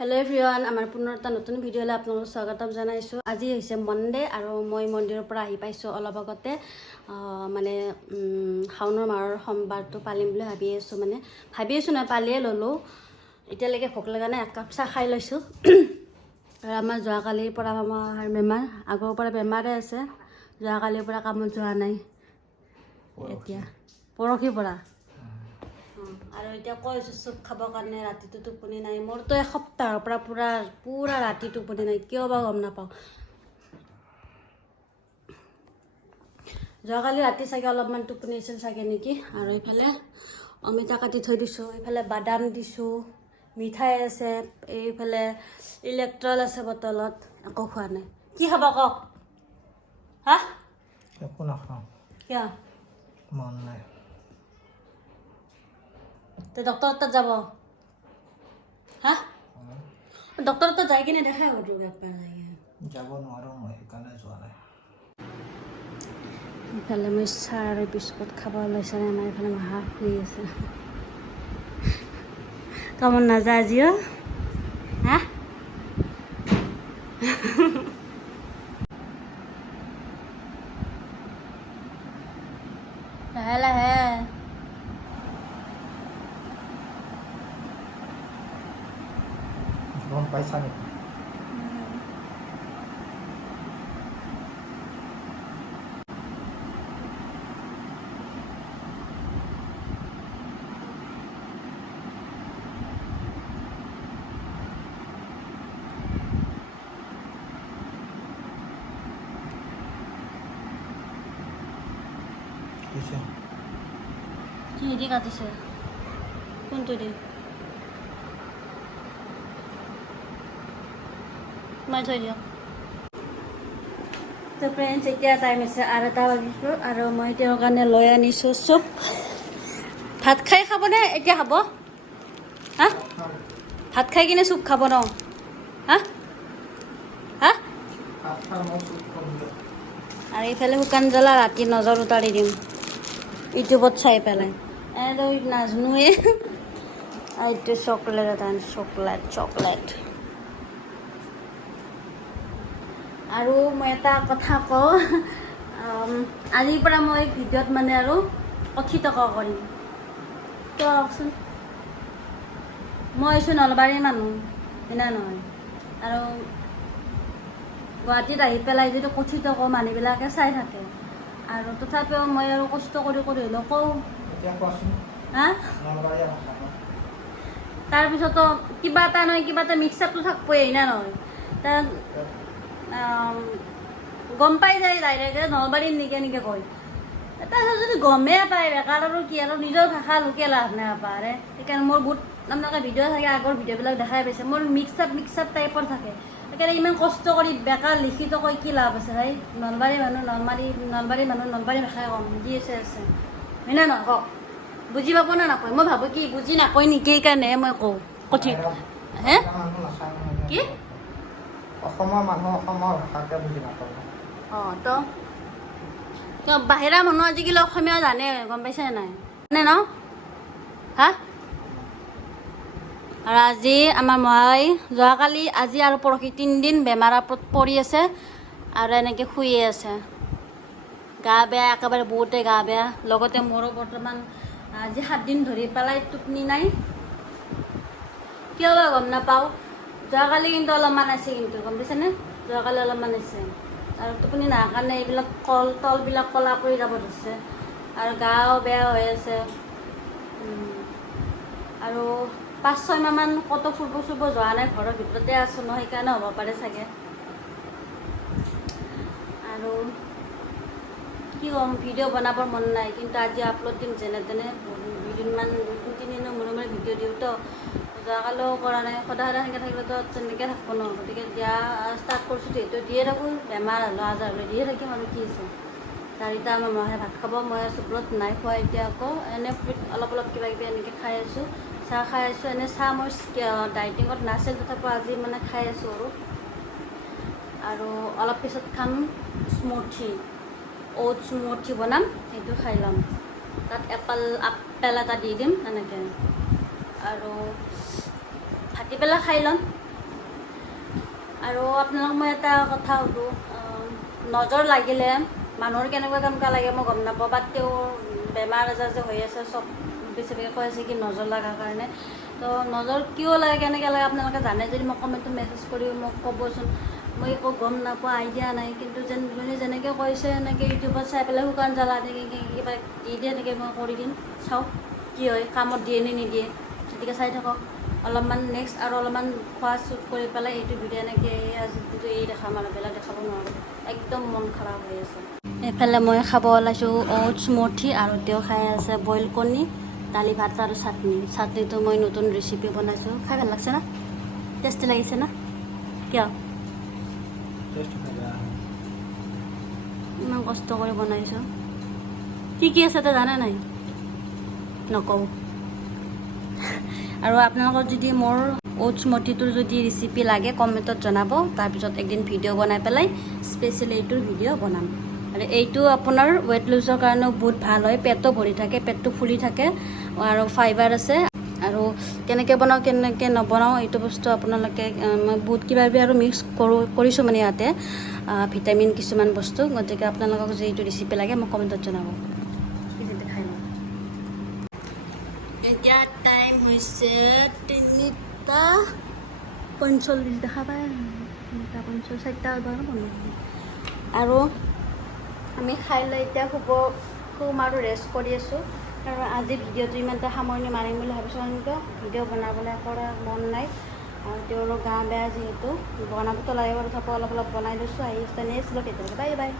Hello everyone, আমাৰ পুনৰ এটা নতুন ভিডিঅ'লৈ আপোনালোকক স্বাগতম জনাইছো। আজি হৈছে মনডে আৰু মই মন্দিৰৰ পৰা আহি পাইছো অলপ আগতে মানে শাওনৰ মাহৰ সোমবাৰটো পালিম বুলি ভাবি আছো না পালিয়ে ললো। এতিয়ালৈকে ভোক লগা নাই, এক কাপ চাহ খাই লৈছো। আৰু আমাৰ যোৱাকালিৰ পৰা আমাৰ বেমাৰ, আগৰ পৰা বেমাৰে আছে। যোৱাকালিৰ পৰা কামত যোৱা নাই। এতিয়া পৰহিৰ পৰা আৰু এতিয়া কৈছো চুপ খাবৰ কাৰণে ৰাতিটো টোপনি নাই। মোৰতো এসপ্তাহৰ পৰা পুৰা ৰাতি টোপনি নাই, কিয় বা গম নাপাওঁ। যোৱাকালি ৰাতি চাগে অলপমান টোপনি আছিল চাগে নেকি। আৰু এইফালে অমিতা কাটি থৈ দিছোঁ, এইফালে বাদাম দিছোঁ, মিঠাই আছে, এইফালে ইলেক্ট্ৰল আছে বটলত, একো খোৱা নাই। কি খাব কওক? হা একো নাখাওঁ, কিয় মন নাই। ডক্টৰৰ তাত যাব? হা ডক্টৰৰ তাত যাই কিনে দেখাই হতো যাব নোৱাৰোঁ মই, সেইকাৰণে যোৱা নাই। ইফালে মই চাহ আৰু বিস্কুট খাব ওলাইছে নে নাই, এইফালে মাহা শুই আছে। কামত নাযা আজিও? হা লাহে লাহে গম পাইছা নেকি? কি দি কাটিছে? কোনটো দি? মই থৈ দিয়ক। তো ফ্ৰেণ্ডছ, এতিয়া টাইম হৈছে 8টা বাজিছোঁ আৰু মই তেওঁৰ কাৰণে লৈ আনিছোঁ চুপ। ভাত খাই খাবনে এতিয়া খাব? হা ভাত খাই কিনে চুপ খাব ন? হা হা আৰু এইফালে শুকান জ্বলা ৰাতি নজৰ উতাৰি দিম ইউটিউবত চাই পেলাই। এনেকৈ নাজনোৱে। এইটো চকলেট এটা চকলেট। আৰু মই এটা কথা কওঁ, আজিৰ পৰা মই ভিডিঅ'ত মানে আৰু কথিত কৰিম। কিয় কওকচোন? মই হৈছোঁ নলবাৰীৰ মানুহ, হয়নে নহয়? আৰু গুৱাহাটীত আহি পেলাই যিটো কথিত কওঁ মানুহবিলাকে চাই থাকে, আৰু তথাপিও মই আৰু কষ্ট কৰি হ'লেও কওঁ। হা তাৰপিছতো কিবা এটা নহয় কিবা এটা মিক্স আপটো থাকবই না নহয়? গম পাই যায় ডাইৰেক্ট নলবাৰীত নিকে কয়। তাৰপিছত যদি গমেই পায় বেকাৰ আৰু কি আৰু নিজৰ ভাষা লোকে লাভ নাপায়। সেইকাৰণে মোৰ বহুত আপোনালোকে ভিডিঅ' থাকে, আগৰ ভিডিঅ'বিলাক দেখাই পাইছে, মোৰ মিক্স আপ টাইপৰ থাকে। সেইকাৰণে ইমান কষ্ট কৰি বেকাৰ লিখিত কৈ কি লাভ আছে ভাই? নলবাৰী মানুহ নলবাৰী ভাষাই কম, যি আছে হয় না নহয় কওক? বুজি পাব না নাপায়? মই ভাবোঁ কি বুজি নাপায় নেকি, সেইকাৰণে মই কওঁ কথিত। হে কি অসমৰ মানুহ অসমৰ ভাষাকে বুজি নাপাব। তো বাহিৰা মানুহ আজিকালি অসমীয়া জানে, গম পাইছে নাই? জানে ন? হা আৰু আজি আমাৰ মই যোৱাকালি আজি আৰু পৰহি 3 দিন বেমাৰত পৰি আছে আৰু এনেকৈ শুয়ে আছে। গা বেয়া, একেবাৰে বহুতে গা বেয়া। লগতে মোৰো বৰ্তমান আজি 7 দিন ধৰি পেলাই টোপনি নাই, কিয় বা গম নাপাওঁ। যোৱাকালি কিন্তু অলপমান আছে, কিন্তু গম পাইছেনে? যোৱাকালি অলপমান আছে আৰু টোপনি নাই কাৰণে এইবিলাক তলবিলাক ক'লা পৰি যাব ধৰিছে আৰু গাও বেয়া হৈ আছে। আৰু 5-6 মাহমান ক'তো ফুৰিব যোৱা নাই, ঘৰৰ ভিতৰতে আছোঁ ন, সেইকাৰণে হ'ব পাৰে চাগে। আৰু কি ক'ম, ভিডিঅ' বনাবৰ মন নাই, কিন্তু আজি আপলোড দিম যেনে তেনে। 2-3 দিনৰ মূৰে ভিডিঅ' দিওঁ তো, যোৱাকালিও কৰা নাই। সদায় সেনেকৈ থাকিলেতো তেনেকৈ থাকিব ন। গতিকে দিয়া ষ্টাৰ্ট কৰিছোঁ, যিহেতু দিয়ে থাকোঁ। বেমাৰ হ'লেও আজাৰ হ'লে দিয়ে থাকিম আৰু কি আছে। চাৰিটা আমাৰ মাহে ভাত খাব, মই আছোঁ ব্ৰত নাই খোৱা এতিয়া। আকৌ এনেই অলপ কিবা কিবি এনেকৈ খাই আছোঁ, চাহ খাই আছোঁ। এনেই চাহ মই ডাইটিঙত নাছিল, তথাপিও আজি মানে খাই আছোঁ আৰু অলপ পিছত খাম স্মুথি, অ'টছ স্মুথি বনাম, সেইটো খাই ল'ম। তাত আপেল এটা দি দিম এনেকৈ, আৰু ভাটিবেলা খাই ল'ম। আৰু আপোনালোক মই এটা কথা সুধোঁ, নজৰ লাগিলে মানুহৰ কেনেকুৱা লাগে মই গম নাপাওঁ, বাট তেওঁৰ বেমাৰ আজাৰ যে হৈ আছে চব বেছিভাগে কৈ আছে কি নজৰ লগাৰ কাৰণে। তো নজৰ কিয় লাগে কেনেকৈ লাগে আপোনালোকে জানে যদি মোক কমেণ্টত মেছেজ কৰি মোক ক'বচোন। মই একো গম নাপাওঁ, আইডিয়া নাই, কিন্তু যোনে যেনেকৈ কৈছে এনেকৈ ইউটিউবত চাই পেলাই শুকান জ্বালা এনেকৈ কিবা দি দিয়ে, এনেকৈ মই কৰি দিম, চাওক কি হয়, কামত দিয়ে নে নিদিয়ে, গতিকে চাই থাকক। অলপমান নেক্সট আৰু অলপমান খোৱা শ্বুট কৰি পেলাই এইটো ভিডিঅ' এনেকৈ আজি এই দেখাম আৰু বেলেগ দেখাব নোৱাৰোঁ, একদম মন খাৰাপ হৈ আছে। এইফালে মই খাব ওলাইছোঁ অ'টছ মঠি, আৰু তেওঁ খাই আছে বইল কণী, দালি ভাত আৰু চাটনিটো মই নতুন ৰেচিপি বনাইছোঁ। খাই ভাল লাগছে না? টেষ্টি লাগিছে না? কিয় ইমান কষ্ট কৰি বনাইছোঁ? কি আছে তই জানা নাই? নকওঁ। আৰু আপোনালোকৰ যদি মোৰ অ'টছ মটিটোৰ যদি ৰেচিপি লাগে কমেণ্টত জনাব, তাৰপিছত একদিন ভিডিঅ' বনাই পেলাই স্পেচিয়েলি এইটোৰ ভিডিঅ' বনাম। আৰু এইটো আপোনাৰ ৱেট লুজৰ কাৰণেও বহুত ভাল হয়, পেটো ভৰি থাকে, পেটটো ফুলি থাকে, আৰু ফাইবাৰ আছে। আৰু কেনেকৈ বনাওঁ কেনেকৈ নবনাওঁ এইটো বস্তু আপোনালোকে মই বহুত কিবাকিবি আৰু মিক্স কৰিছোঁ মানে ইয়াতে ভিটামিন কিছুমান বস্তু, গতিকে আপোনালোকক যদি এইটো ৰেচিপি লাগে মোক কমেণ্টত জনাব। খাই লওঁ। এতিয়া টাইম হৈছে 3:45 দেখা পায়, 3:45, 4টা আৰু আমি খাই লৈ এতিয়া শুম আৰু ৰেষ্ট কৰি আছোঁ। আৰু আজি ভিডিঅ'টো ইমান এটা সামৰণি মাৰিম বুলি ভাবিছোঁ, কাৰণ কিয় ভিডিঅ' বনাবলৈ কৰা মন নাই, আৰু তেওঁৰো গা বেয়া যিহেতু বনাবতো লাগিব, তথাপিও অলপ বনাই লৈছোঁ। আহি নেক্সট ব্লগ এতিয়ালৈকে, বাই বাই।